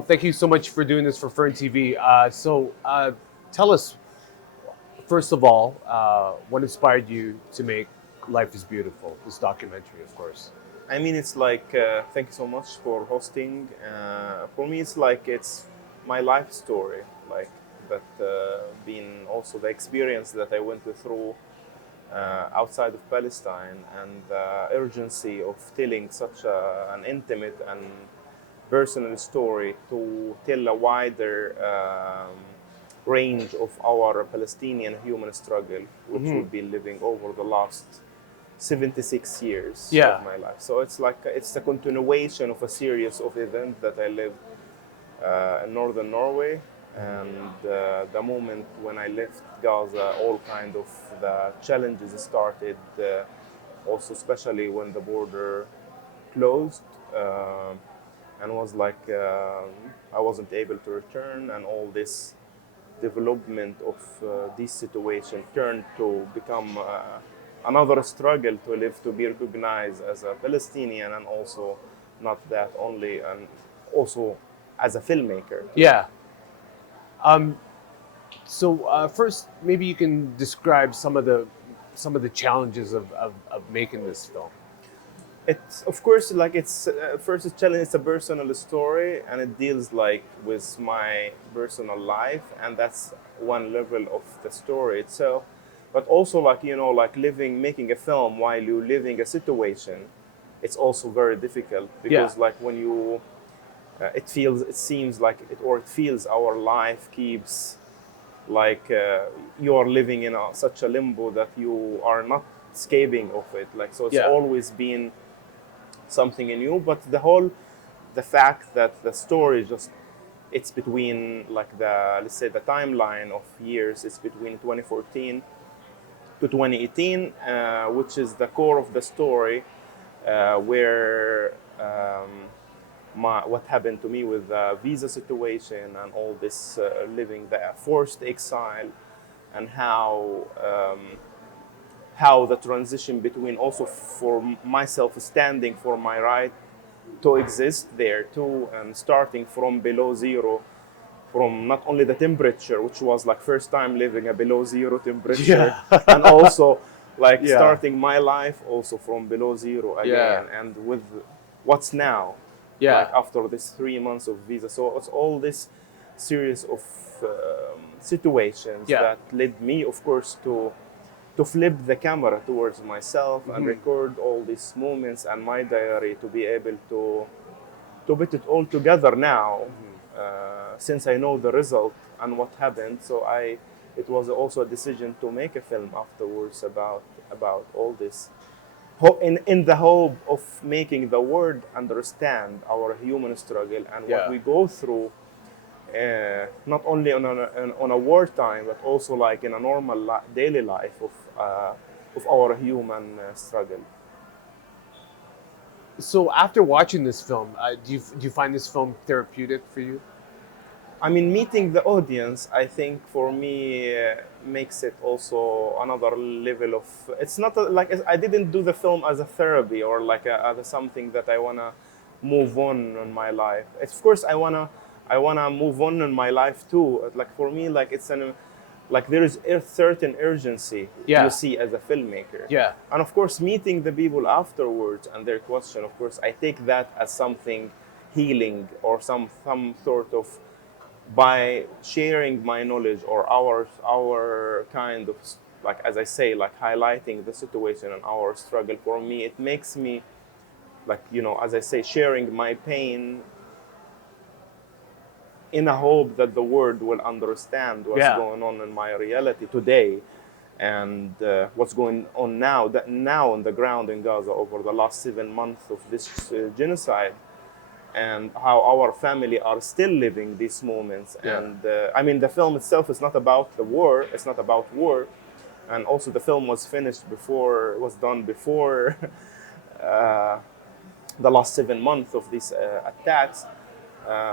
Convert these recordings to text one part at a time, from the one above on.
Oh, thank you so much for doing this for FERNTV. Tell us, first of all, what inspired you to make Life is Beautiful, this documentary, of course. I mean, it's like, thank you so much for hosting. For me, it's like it's my life story, like that being also the experience that I went through outside of Palestine and the urgency of telling such an intimate and personal story to tell a wider range of our Palestinian human struggle, which we've been living over the last 76 years Yeah. of my life. So it's like it's a continuation of a series of events that I lived in northern Norway, and the moment when I left Gaza, all kind of the challenges started. Also, especially when the border closed, and was like I wasn't able to return, and all this development of this situation turned to become another struggle to live, to be recognized as a Palestinian, and also not that only, and also as a filmmaker too. Yeah. First, maybe you can describe some of the challenges of making this film. It's of course like it's first a challenge. It's a personal story, and it deals like with my personal life, and that's one level of the story itself. But also like like making a film while you're living a situation, it's also very difficult Yeah. because like when you it seems like it feels our life keeps like you're living in such a limbo that you are not escaping of it, like so it's Yeah. always been something new. But the fact that the story just it's between like the, let's say, the timeline of years is between 2014 to 2018, which is the core of the story, where what happened to me with the visa situation and all this living the forced exile, and how the transition between also for myself standing for my right to exist there too, and starting from below zero, from not only the temperature, which was like first time living a below zero temperature, Yeah. and also like Yeah. starting my life also from below zero Yeah. again, and with what's now, like Yeah. after this 3 months of visa. So it's all this series of situations Yeah. that led me, of course, to flip the camera towards myself and record all these moments and my diary to be able to put it all together now, since I know the result and what happened. So it was also a decision to make a film afterwards about all this, in the hope of making the world understand our human struggle and what Yeah. we go through, not only on a wartime, but also like in a normal daily life of our human struggle. So after watching this film, do you find this film therapeutic for you? I mean, meeting the audience, I think for me makes it also another level of. It's not like I didn't do the film as a therapy or like as something that I wanna move on my life. It's, of course, I wanna move on in my life too. Like for me, like it's an like there is a certain urgency you Yeah. see as a filmmaker, Yeah. and of course meeting the people afterwards and their question. Of course, I take that as something healing or some sort of, by sharing my knowledge or our kind of, like as I say, like highlighting the situation and our struggle. For me, it makes me like, as I say, sharing my pain in a hope that the world will understand what's Yeah. going on in my reality today, and what's going on now on the ground in Gaza over the last 7 months of this genocide, and how our family are still living these moments. Yeah. And I mean, the film itself is not about the war. It's not about war, and also the film was finished before, was done before the last 7 months of these attacks.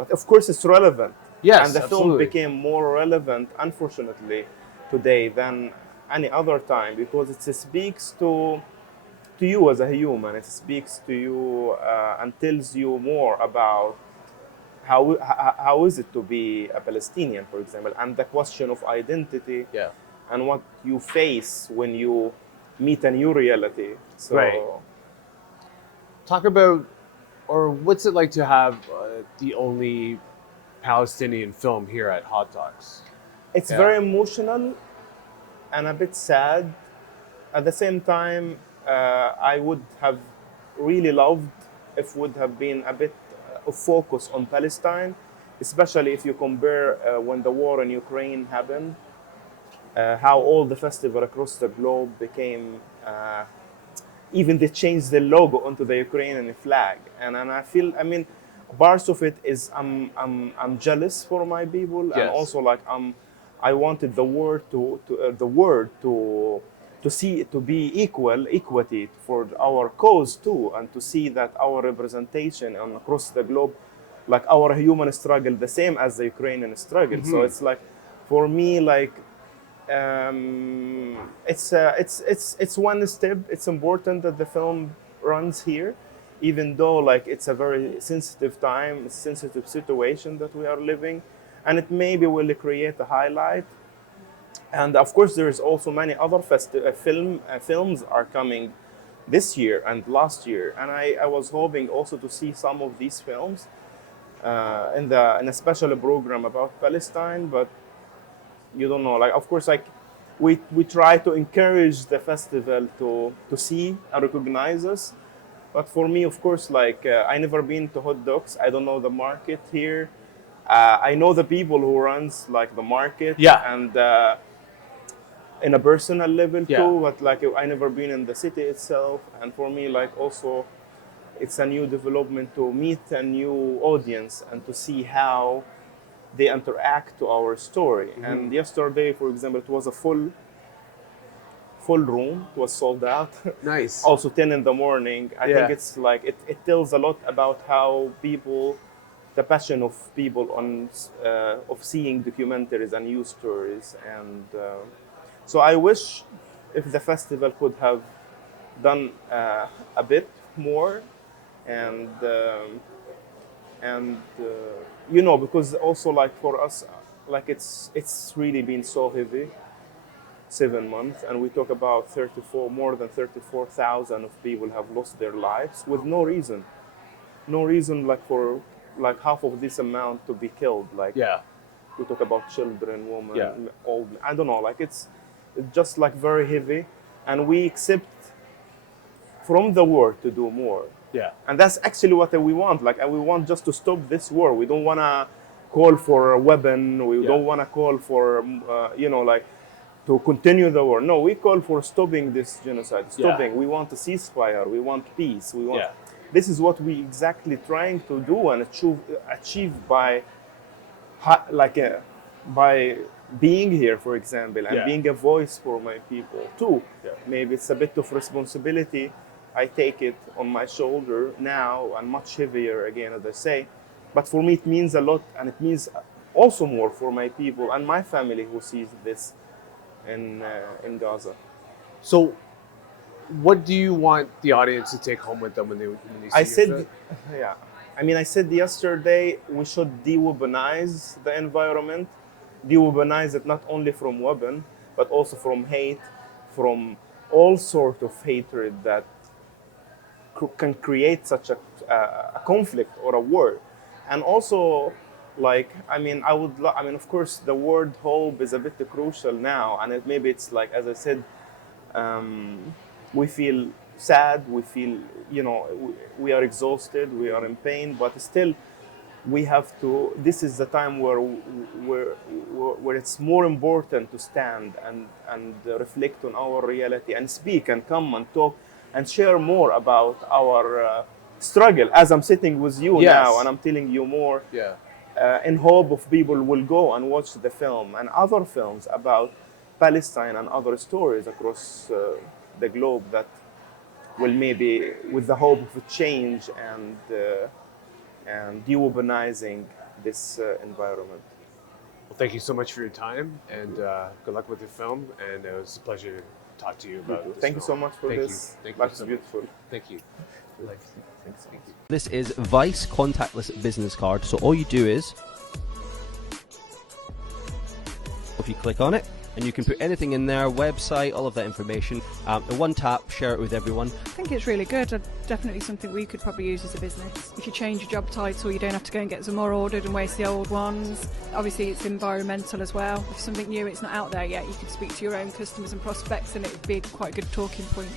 But of course, it's relevant, and Yes, the film absolutely. became more relevant, unfortunately, today than any other time, because it speaks to you as a human. It speaks to you and tells you more about how is it to be a Palestinian, for example, and the question of identity Yeah. and what you face when you meet a new reality. Right. So Talk about, or what's it like to have the only Palestinian film here at Hot Docs? it's Yeah. very emotional and a bit sad. At the same time, I would have really loved if would have been a bit of focus on Palestine, especially if you compare when the war in Ukraine happened, how all the festival across the globe became. Even they changed the logo onto the Ukrainian flag, and I feel, I mean, parts of it is I'm jealous for my people, and Yes. also like I wanted the word to see to be equity for our cause too, and to see that our representation on across the globe, like our human struggle, the same as the Ukrainian struggle. So it's like, for me, like it's one step. It's important that the film runs here, even though like it's a very sensitive time, sensitive situation that we are living, and it maybe will create a highlight. And of course, there is also many other films are coming this year and last year, and I was hoping also to see some of these films in a special program about Palestine, but you don't know, like, of course, like we try to encourage the festival to see and recognize us, but for me, of course, like I never been to Hot Dogs. I don't know the market here. I know the people who runs like the market, Yeah. and in a personal level Yeah. too, but like I never been in the city itself, and for me, like, also it's a new development to meet a new audience and to see how they interact to our story. And yesterday, for example, it was a full room. It was sold out. Nice. Also 10 in the morning. I think Yeah. it's like it tells a lot about how people, the passion of people on of seeing documentaries and news stories. And so I wish if the festival could have done a bit more, and and you know, because also like for us, like it's really been so heavy, 7 months, and we talk about 34, more than 34,000 of people have lost their lives with no reason, no reason, like for like half of this amount to be killed. Like Yeah. we talk about children, women, Yeah. old, I don't know, like it's just like very heavy, and we accept from the war to do more. Yeah. And that's actually what we want. Like, we want just to stop this war. We don't want to call for a weapon. We Yeah. don't want to call for, you know, like to continue the war. No, we call for stopping this genocide. Stopping. Yeah. We want a ceasefire. We want peace. We want. Yeah. This is what we exactly trying to do and achieve by, by being here, for example, and Yeah. being a voice for my people too. Yeah. Maybe it's a bit of responsibility. I take it on my shoulder now, and much heavier again, as I say. But for me, it means a lot, and it means also more for my people and my family who sees this in Gaza. So, what do you want the audience to take home with them when they see I your said, film? yeah. I mean, I said yesterday we should de-weaponize the environment, de-weaponize it not only from weapon, but also from hate, from all sort of hatred that can create such a conflict or a war. And also, like, I mean, I mean, of course, the word hope is a bit crucial now, and maybe it's like, as I said, we feel sad, we feel, you know, we are exhausted, we are in pain, but still we have to, this is the time where it's more important to stand and reflect on our reality and speak and come and talk and share more about our struggle, as I'm sitting with you Yes. now and I'm telling you more, Yeah. in hope of people will go and watch the film and other films about Palestine and other stories across the globe that will maybe, with the hope of a change and de-urbanizing this environment. Well, thank you so much for your time, and good luck with your film. And it was a pleasure to talk to you about this Thank you so film. much for Thank this. You. Thank you Life's so much. beautiful. Thank you. Thanks. Thank you. This is Vice contactless business card. So all you do is, if you click on it, and you can put anything in there, website, all of that information. In one tap, share it with everyone. I think it's really good. Definitely something we could probably use as a business. If you change your job title, you don't have to go and get some more ordered and waste the old ones. Obviously, it's environmental as well. If something new, it's not out there yet, you could speak to your own customers and prospects, and it would be quite a good talking point.